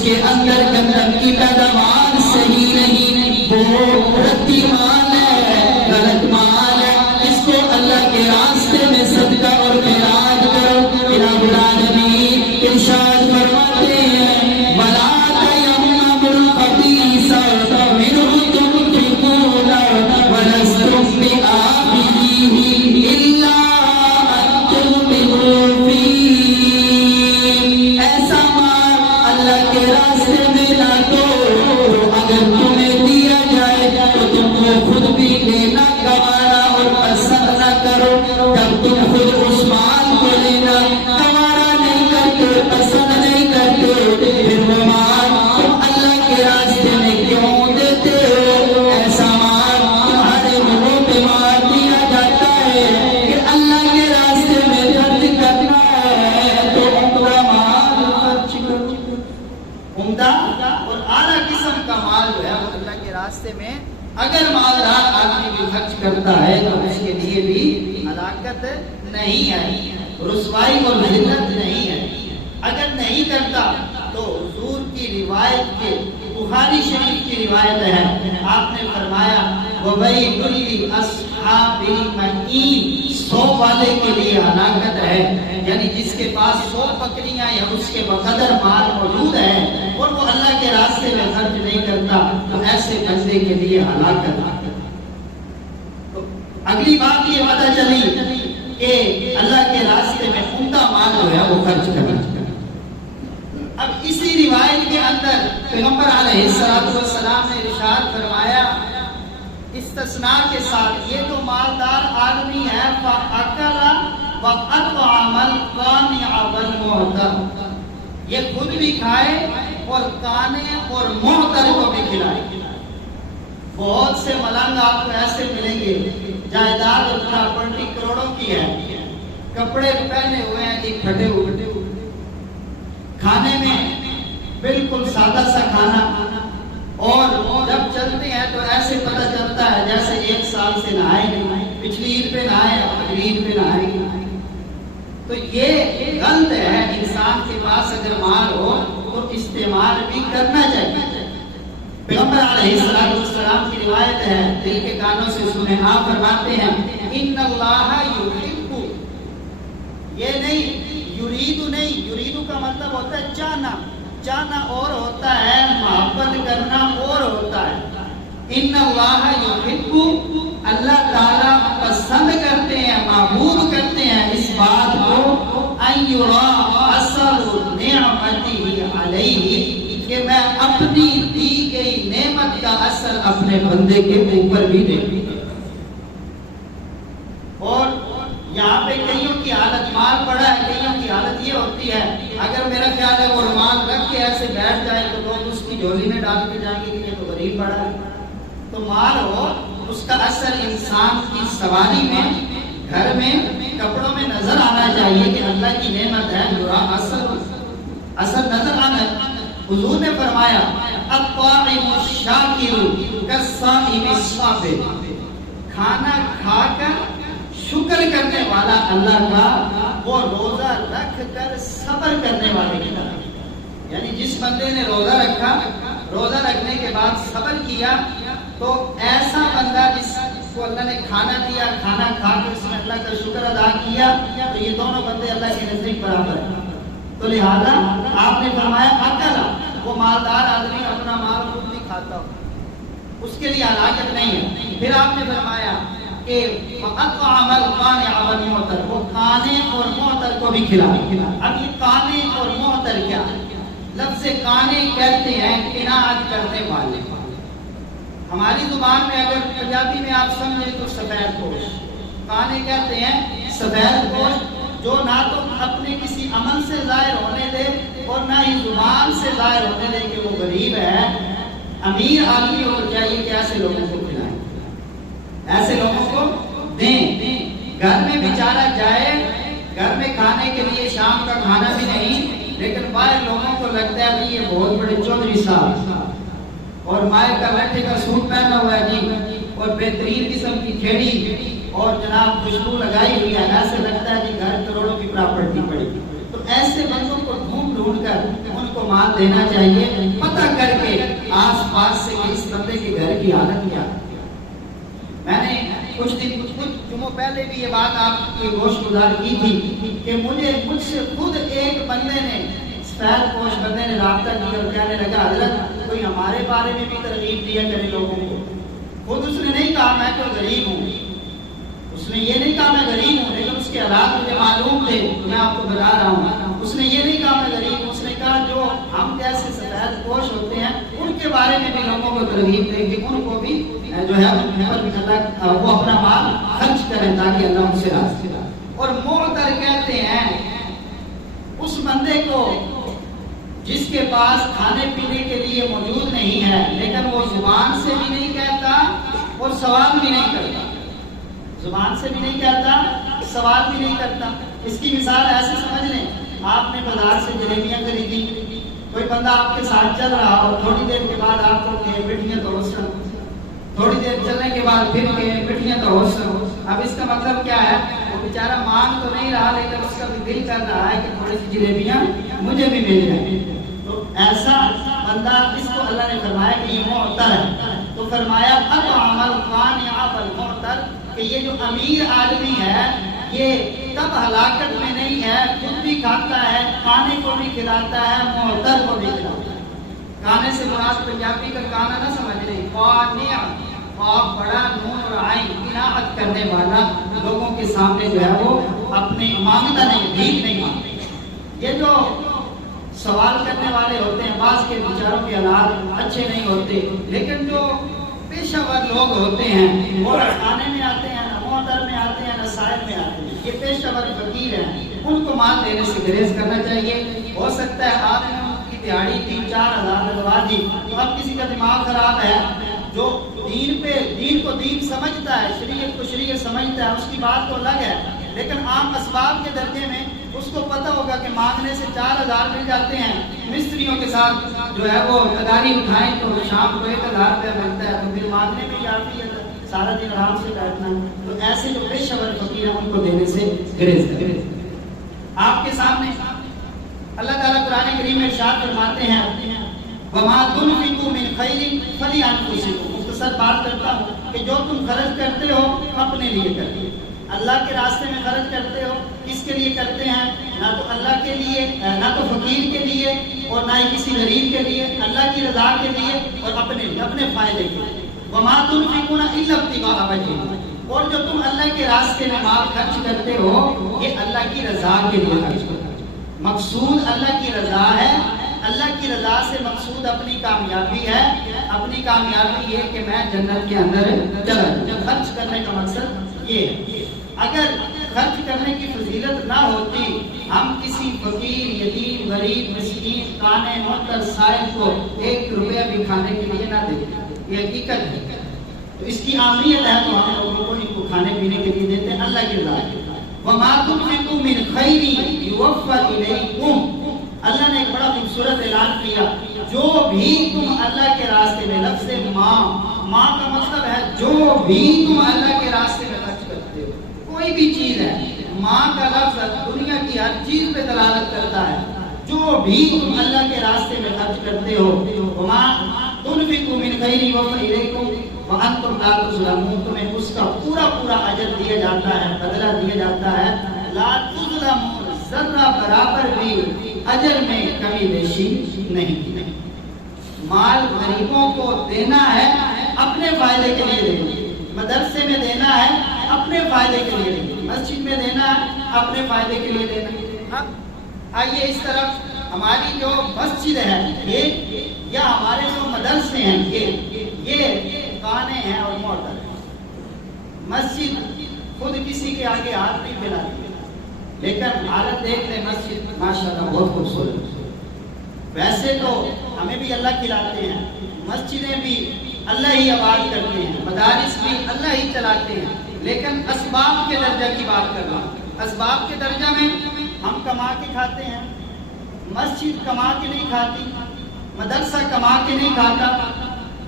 کے اندر گندم کی پیداوار صحیح نہیں، وہ رتی مال ہے، غلط مال ہے، اس کو اللہ کے راستے میں صدقہ اور خیرات کرو۔ رب العالمین ارشاد فرماتے ہیں وَلَا تَيَمَّمُوا الْخَبِيثَ مِنْهُ تُنْفِقُونَ وَلَسْتُمْ بِآخِذِيهِ إِلَّا أَن تُغْمِضُوا فِيهِ۔ ایسا مال اللہ کے راستے میں نہ دو تو اگر تمہیں دیا جائے تو تم کو خود بھی لینا گوارا اور پسند نہ کرو۔ جب تم خود اس مال کو لینا گوارا نہیں کرتے، پسند نہیں کرتے، پھر وہ مال تم اللہ کے راستے میں کیوں دیتے ہو؟ ایسا مال تمہارے منہوں پہ مار دیا جاتا ہے کہ اللہ کے راستے میں خرچ کرنا ہے تو عمدہ مال خرچ کرو۔ عمدہ اور اعلیٰ قسم کا مال جو ہے وہ اللہ کے راستے میں اگر مالدار آدمی بھی خرچ کرتا ہے تو اس کے لیے بھی ہلاکت نہیں ہے، رسوائی اور ذلت نہیں ہے۔ اگر نہیں کرتا تو حضور کی روایت کے بخاری شریف کی روایت ہے، آپ نے فرمایا وَوَيْلٌ لِّأَصْحَابِ الْمَئِينِ، 100 والے کے لیے ہلاکت ہے، یعنی جس کے پاس 100 بکریاں یا اس کے بقدر مال موجود ہے اور وہ اللہ کے راستے میں خرچ نہیں کرتا تو ایسے بندے کے لیے ہلاکت۔ تو اگلی بات یہ پتہ چلی کہ اللہ کے راستے میں عمدہ مال جو ہے وہ خرچ کرنا۔ اب اسی روایت کے اندر پیغمبر علیہ السلام نے ارشاد فرمایا استثناء کے ساتھ، یہ جو مالدار آدمی ہے فَأَكَلَ وَأَطْعَمَ الْقَانِعَ وَالْمُعْتَرَ، یہ خود بھی کھائے اور کانے اور محتر کو بھی کھلائے۔ بہت سے ملنگ آپ کو ایسے ملیں گے، جائیداد اور پراپرٹی کروڑوں کی ہے، کپڑے پہنے ہوئے ہیں جی پھٹے ہوئے، کھانے میں بالکل سادہ سا کھانا، اور جب چلتے ہیں تو ایسے پتہ چلتا ہے جیسے 1 سال سے نہائے نہیں، پچھلی عید پہ نہائے اگلی عید پہ نہائے۔ تو یہ غلط ہے، انسان کے پاس اگر مال ہو تو استعمال بھی کرنا چاہیے۔ پیغمبر علیہ السلام کی روایت ہے، دل کے کانوں سے سنیں، آپ فرماتے ہیں ان اللہ یحب، یہ نہیں یرید نہیں، یرید کا مطلب ہوتا ہے چاہنا، چاہنا اور ہوتا ہے محبت کرنا اور ہوتا ہے۔ ان اللہ یحب، اللہ تعالیٰ پسند کرتے ہیں، محبوب کرتے ہیں اس بات کو ان یرا اثر نعمتہ علیہ، کہ میں اپنی دی گئی نعمت کا اثر اپنے بندے کے اوپر بھی دیکھوں۔ اور یہاں پہ کئیوں کی حالت مال پڑا ہے، کئیوں کی حالت یہ ہوتی ہے اگر میرا خیال ہے وہ رومال رکھ کے ایسے بیٹھ جائے تو لوگ اس کی جھولی میں ڈال کے جائیں گے کہ یہ تو غریب پڑا ہے۔ تو مال ہو اس کا اثر انسان کی سواری میں، گھر میں، کپڑوں میں نظر آنا چاہیے کہ اللہ کی نعمت ہے، برا اثر نظر آنا۔ حضور نے فرمایا الطاعم الشاکر کالصائم الصابر، کھانا کھا کر شکر کرنے والا اللہ کا وہ روزہ رکھ کر صبر کرنے والے کی طرح، یعنی جس بندے نے روزہ رکھا، روزہ رکھنے کے بعد صبر کیا، تو ایسا بندہ جس کو اللہ نے کھانا دیا، کھانا کھا کے اس نے اللہ کا شکر ادا کیا، تو یہ دونوں بندے اللہ کے نزدیک برابر ہیں۔ تو لہذا آپ نے فرمایا اکلا، وہ مالدار آدمی اپنا مال خود بھی کھاتا ہو، اس کے لیے ہلاکت نہیں ہے۔ پھر آپ نے فرمایا کہ وَأَطْعَمَ الْقَانِعَ وَالْمُعْتَرَ، وہ کانے اور معتر کو بھی کھلائے۔ اب یہ کانے اور معتر کیا ہے؟ لفظ کانے کہتے ہیں قناعت کرنے والے، ہماری زبان میں اگر پنجابی میں آپ سمجھیں تو سفید پوش، کانے کہتے ہیں سفید پوش، جو نہ تو اپنے کسی عمل سے ظاہر ہونے دے اور نہ ہی زبان سے ظاہر ہونے دے کہ وہ غریب ہے۔ امیر آدمی ہو چاہیے کہ ایسے لوگوں کو کھلائیں، ایسے لوگوں کو دیں۔ گھر میں بیچارہ جائے، گھر میں کھانے کے لیے شام کا کھانا بھی نہیں، لیکن باہر لوگوں کو لگتا ہے کہ یہ بہت بڑے چودھری صاحب، اور مائع کا لٹھے کا سوٹ پہنا ہوا ہے جی، اور بہترین قسم کی کھیڑی اور جناب خوشبو لگائی ہوئی ہے، ایسے لگتا ہے کہ گھر کروڑوں کی پراپرٹی پڑی۔ تو ایسے بندوں کو ڈھونڈ ڈھونڈ کر ان کو مال دینا چاہیے، پتہ کر کے آس پاس سے کہ اس بندے کے گھر کی حالت کیا ہے۔ میں نے کچھ جمعوں پہلے بھی یہ بات آپ کی گوش گزار کی تھی کہ مجھ سے خود ایک بندے نے، سفید پوش بندے نے رابطہ کیا اور کہنے لگا حضرت کوئی ہمارے بارے میں بھی ترغیب دیا کرے لوگوں کو۔ خود اس نے نہیں کہا میں کوئی غریب ہوں، اس نے یہ نہیں کہا میں غریب ہوں، لیکن اس کے حالات مجھے معلوم تھے، میں آپ کو بتا رہا ہوں۔ اس نے یہ نہیں کہا میں غریب ہوں، اس نے کہا جو ہم جیسے سفید پوش ہوتے ہیں ان کے بارے میں بھی لوگوں کو ترغیب دیں گے، ان کو بھی جو ہے وہ اپنا مال خرچ کریں تاکہ اللہ ان سے راضی ہو۔ اور معتر کہتے ہیں اس بندے کو جس کے پاس کھانے پینے کے لیے موجود نہیں ہے لیکن وہ زبان سے بھی نہیں کہتا اور سوال بھی نہیں کرتا، زبان سے بھی نہیں کہتا، سوال بھی نہیں کرتا۔ اس کی مثال ایسے سمجھ لیں، آپ نے بازار سے جلیبیاں خریدی، کوئی بندہ آپ کے ساتھ چل رہا اور تھوڑی دیر کے بعد آپ کو کہے پٹھیاں توڑ سن، تھوڑی دیر چلنے کے بعد پھر کہے پٹھیاں توڑ سن۔ اب اس کا مطلب کیا ہے؟ وہ بیچارہ مانگ تو نہیں رہا لیکن اس کا بھی دل کر رہا ہے کہ تھوڑی سی جلیبیاں مجھے بھی مل جائیں۔ تو ایسا بندہ، اس کو اللہ نے فرمایا کہ یہ معتر ہے۔ تو فرمایا اب عمل قانع بالمعتر، کہ یہ جو امیر آدمی ہے یہ تب ہلاکت میں نہیں ہے، خود بھی کھاتا ہے، کھانے کو بھی کھلاتا ہے، معتر کو بھی کھلاتا ہے۔ کھانے سے مراد پنجابی کا کھانا نہ سمجھ لیں، قانع، خواب بڑا نون اور عین، قناعت کرنے والا، لوگوں کے سامنے جو ہے وہ اپنے مانگتا نہیں، بھیک نہیں مانگتا۔ یہ جو سوال کرنے والے ہوتے ہیں بعض کے بیچاروں کے حالات اچھے نہیں ہوتے، لیکن جو پیشہ ور لوگ ہوتے ہیں وہ کھانے میں آتے ہیں، نہ معتر میں آتے ہیں، نہ سائل میں آتے ہیں، یہ پیشہ ور فقیر ہیں، ان کو مال دینے سے گریز کرنا چاہیے۔ ہو سکتا ہے آپ نے ان کی دیہاڑی 3-4 ہزار لگوا دی، تو اب کسی کا دماغ خراب ہے، جو دین کو دین سمجھتا ہے، شریعت کو شریعت سمجھتا ہے، اس کی بات تو الگ ہے، لیکن عام اسباب کے درجے میں اس کو پتہ ہوگا کہ مانگنے سے 4,000 مل جاتے ہیں، مستریوں کے ساتھ جو ہے وہ تگاری اٹھائیں تو شام کو 1,000 روپیہ ملتا ہے، تو پھر مانگنے میں کافی ہے، سارا دن آرام سے بیٹھنا۔ تو ایسے جو پیشہ ور فقیر ہیں ان کو دینے سے گریز کریں۔ آپ کے سامنے اللہ تعالیٰ قرآن کریم میں ارشاد فرماتے ہیں وَمَا تُنْفِقُوا مِنْ خَيْرٍ فَلِأَنفُسِكُمْ۔ مختصر بات کرتا ہوں کہ جو تم خرچ کرتے ہو اپنے لیے کرتے ہو، اللہ کے راستے میں خرچ کرتے ہو، کس کے لیے کرتے ہیں؟ نہ تو اللہ کے لیے، نہ تو فقیر کے لیے اور نہ ہی کسی غریب کے لیے، اللہ کی رضا کے لیے اور اپنے لیے، اپنے فائدے کے لیے۔ وَمَا تُنْفِقُونَ إِلَّا ابْتِغَاءَ وَجْهِهِ، اور جو تم اللہ کے راستے میں مال خرچ کرتے ہو یہ اللہ کی رضا کے لیے خرچ کرتے ہو۔ مقصود اللہ کی رضا ہے، اللہ کی رضا سے مقصود اپنی کامیابی ہے، اپنی کامیابی یہ کہ میں جنت کے اندر چلا جاؤں۔ خرچ کرنے کا مقصد یہ ہے۔ اگر خرچ کرنے کی فضیلت نہ ہوتی، ہم کسی فقیر، یتیم، غریب، مسکین، کانے، معتر، سائل کو 1 روپیہ بھی کھانے کے لیے نہ دیتے، یہ حقیقت ہے۔ تو اس کی اہمیت ہے تو ہم لوگوں کو ان کو کھانے پینے کے لیے دیتے ہیں اللہ کی رضا کے لیے۔ وَمَا تُنْفِقُوا مِنْ خَيْرٍ يُوَفَّ إِلَيْكُمْ، اللہ نے ایک بڑا خوبصورت اعلان کیا، جو بھی تم اللہ کے راستے میں، لفظ ماں کا مطلب ہے جو بھی تم اللہ کے راستے میں خرچ کرتے ہو، کوئی بھی چیز ہے، ماں کا لفظ دنیا کی ہر چیز پہ دلالت کرتا ہے، جو بھی تم اللہ کے راستے میں خرچ کرتے ہو، وَمَا تُنْفِقُوا مِنْ خَيْرٍ يُوَفَّ إِلَيْكُمْ وَأَنْتُمْ لَا تُظْلَمُونَ، تمہیں اس کا پورا اجر دیا جاتا ہے، بدلہ دیا جاتا ہے، لا تظلمون، ذرہ برابر بھی اجر میں کمی بیشی نہیں۔ مال غریبوں کو دینا ہے اپنے فائدے کے لیے دینا، مدرسے میں دینا ہے اپنے فائدے کے لیے دینا، مسجد میں دینا ہے اپنے فائدے کے لیے دینا۔ اب آئیے اس طرف، ہماری جو مسجد ہے یہ یا ہمارے جو مدرسے ہیں یہ کانے ہیں اور معتر ہیں۔ مسجد خود کسی کے آگے ہاتھ نہیں پھیلاتی، لیکن حالت دیکھ لیں مسجد ماشاءاللہ بہت خوبصورت۔ ویسے تو ہمیں بھی اللہ کھلاتے ہیں، مسجدیں بھی اللہ ہی آباد کرتے ہیں، مدارس بھی اللہ ہی چلاتے ہیں، لیکن اسباب کے درجہ کی بات کر رہا ہوں۔ اسباب کے درجہ میں ہم کما کے کھاتے ہیں، مسجد کما کے نہیں کھاتی، مدرسہ کما کے نہیں کھاتا،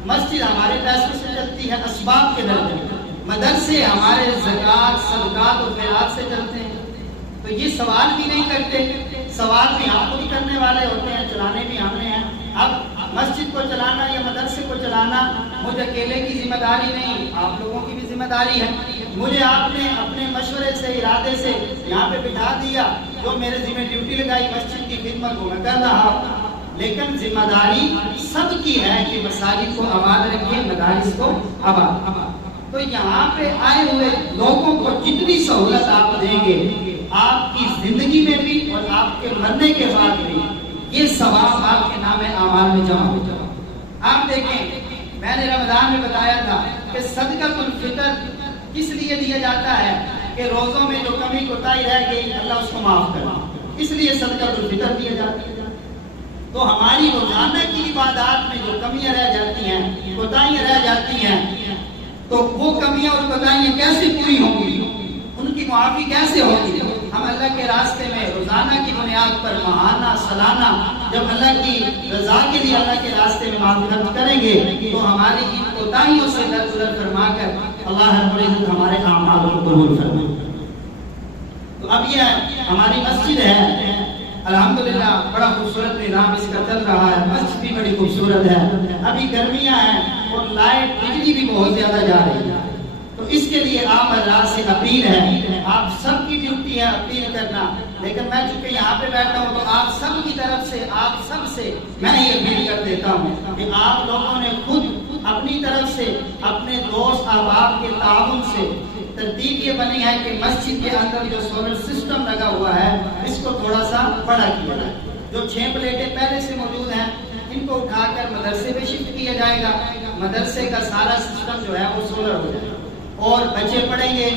مسجد ہمارے پیسوں سے چلتی ہے اسباب کے درجے میں، مدرسے ہمارے زکوٰۃ، صدقات اور خیرات سے چلتے ہیں۔ تو یہ سوال بھی نہیں کرتے، سوال بھی ہم خود کرنے والے ہوتے ہیں، چلانے بھی ہم نے ہیں۔ اب مسجد کو چلانا یا مدرسے کو چلانا مجھے اکیلے کی ذمہ داری نہیں، آپ لوگوں کی بھی ذمہ داری ہے۔ مجھے آپ نے اپنے مشورے سے، ارادے سے یہاں پہ بٹھا دیا، جو میرے ذمہ ڈیوٹی لگائی مسجد کی خدمت کو میں کر رہا ہوں، لیکن ذمہ داری سب کی ہے کہ مساجد کو آباد رکھیں، مدارس کو آباد۔ تو یہاں پہ آئے ہوئے لوگوں کو جتنی سہولت آپ دیں گے، آپ کی زندگی میں بھی اور آپ کے مرنے کے بعد بھی یہ ثواب آپ کے نام اعمال میں جمع ہو جائے۔ آپ دیکھیں، میں نے رمضان میں بتایا تھا کہ صدقۃ الفطر کس لیے دیا جاتا ہے کہ روزوں میں جو کمی کوتاہی رہ گئی اللہ اس کو معاف کرے، اس لیے صدقۃ الفطر دیا جاتا ہے۔ تو ہماری روزانہ کی عبادات میں جو کمیاں رہ جاتی ہیں، کوتاہیاں رہ جاتی ہیں، تو وہ کمیاں اور کوتاہیاں کیسے پوری ہوں گی، ان کی معافی کیسے ہوگی؟ ہم اللہ کے راستے میں روزانہ کی بنیاد پر ماہانہ، سالانہ جب اللہ کی رضا کے لیے اللہ کے راستے میں مال خرچ کریں گے تو ہماری ان کوتاہیوں سے درگزر فرما کر اللہ رب العزت ہمارے اعمال کو قبول فرمائے۔ تو اب یہ ہماری مسجد ہے، الحمدللہ بڑا خوبصورت نظام اس کا چل رہا ہے، مسجد بھی بڑی خوبصورت ہے۔ ابھی گرمیاں ہیں اور لائٹ بجلی بھی بہت زیادہ جا رہی ہے، تو اس کے لیے آپ حضرات سے اپیل ہے، آپ سب کی ڈیوٹی ہے اپیل کرنا، لیکن میں چونکہ یہاں پہ بیٹھا ہوں تو آپ سب کی طرف سے، آپ سب سے میں یہ اپیل کر دیتا ہوں کہ آپ لوگوں نے خود اپنی طرف سے، اپنے دوست احباب کے تعاون سے ترتیب یہ بنی ہے کہ مسجد کے اندر جو سولر سسٹم لگا ہوا ہے اس کو تھوڑا سا بڑا کیا جائے۔ جو 6 پلیٹیں پہلے سے موجود ہیں ان کو اٹھا کر مدرسے میں شفٹ کیا جائے گا، مدرسے کا سارا سسٹم جو ہے وہ سولر ہو جائے گا اور بچے پڑھیں گے،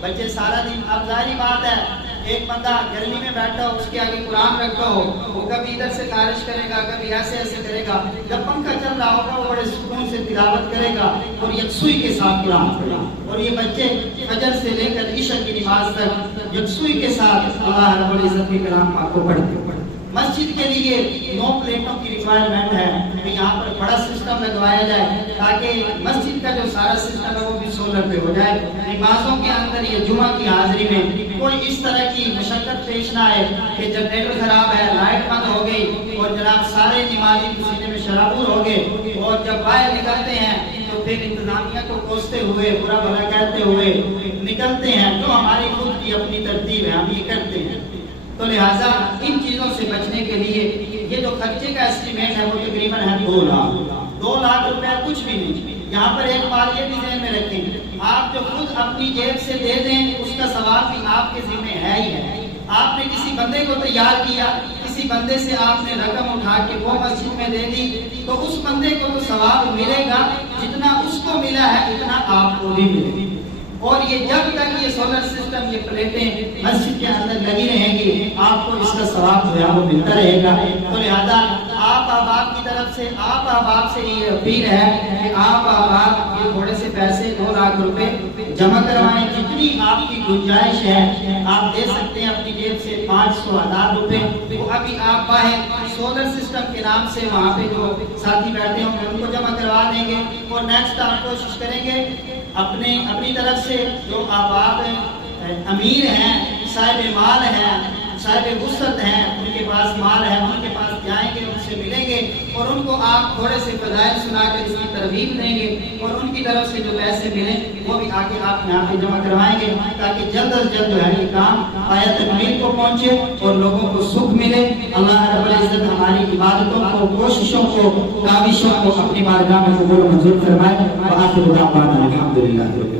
بچے سارا دن۔ اب ظاہری بات ہے ایک بندہ گرمی میں بیٹھا ہو، اس کے آگے قرآن رکھا ہو، وہ کبھی ادھر سے خارج کرے گا، کبھی ایسے ایسے کرے گا، جب پنکھا چل رہا ہوگا وہ بڑے سکون سے تلاوت کرے گا اور یکسوئی کے ساتھ قرآن پڑھے گا۔ اور یہ بچے فجر سے لے کر عشاء کی نماز تک یکسوئی کے ساتھ اللہ رب العزت کے کلام پاک کو پڑھتے ہیں۔ مسجد کے لیے 9 پلیٹوں کی ریکوائرمنٹ ہے کہ یہاں پر بڑا سسٹم لگوایا جائے تاکہ مسجد کا جو سارا سسٹم ہے وہ بھی سولر پہ ہو جائے۔ نمازوں کے اندر یہ جمعہ کی حاضری میں کوئی اس طرح کی مشقت پیش نہ آئے کہ جنریٹر خراب ہے، لائٹ بند ہو گئی اور جناب سارے نمازی پسینے میں شرابور ہو گئے اور جب باہر نکلتے ہیں تو پھر انتظامیہ کو کوستے ہوئے، برا بھلا کہتے ہوئے نکلتے ہیں، جو ہماری خود کی اپنی ترتیب ہے، ہم یہ کرتے ہیں۔ تو لہٰذا ان چیزوں سے بچنے کے لیے یہ جو خرچے کا اسٹیمیٹ ہے وہ تقریباً ہے 2 لاکھ۔ 2 لاکھ روپے کچھ بھی نہیں۔ یہاں پر ایک بات یہ بھی ذہن میں رکھیں، آپ جو خود اپنی جیب سے دے دیں اس کا ثواب بھی آپ کے ذمہ ہے ہی ہے۔ آپ نے کسی بندے کو تیار کیا، کسی بندے سے آپ نے رقم اٹھا کے وہ مسجد میں دے دی تو اس بندے کو تو ثواب ملے گا، جتنا اس کو ملا ہے اتنا آپ کو بھی ملے گا۔ اور یہ جب تک یہ سولر سسٹم، یہ پلیٹیں مسجد کے اندر لگی رہیں گی آپ کو اس کا ثواب جو ہے وہ ملتا رہے گا۔ تو لہذا آپ احباب کی طرف سے، آپ احباب سے یہ اپیل ہے کہ آپ احباب یہ تھوڑے سے پیسے 2 لاکھ روپے جمع کروائیں، جتنی آپ کی گنجائش ہے آپ دے سکتے ہیں اپنی جیب سے 500,000 روپے، وہ ابھی آپ باہر سولر سسٹم کے نام سے وہاں پہ جو ساتھی بیٹھے ہوں گے ان کو جمع کروا دیں گے۔ اور نیکسٹ آپ کوشش کریں گے اپنی طرف سے جو احباب امیر ہیں، صاحب مال ہیں، صاحب وسعت ہیں، ان کے پاس مال ہے، ان کے پاس جائیں گے، ان سے ملیں گے اور ان کو آپ تھوڑے سے فضائل سنا کر اس کی ترغیب دیں گے اور ان کی طرف سے جو پیسے ملیں وہ بھی آگے آپ یہاں پہ جمع کروائیں گے تاکہ جلد از جلد جو ہے یہ کام پایہ تکمیل کو پہنچے اور لوگوں کو سکھ ملے۔ اللہ رب العزت ہماری عبادتوں کو، کوششوں کو، کاوشوں کو اپنی بارگاہ میں قبول و منظور فرمائے۔ وآخر دعوانا الحمدللہ۔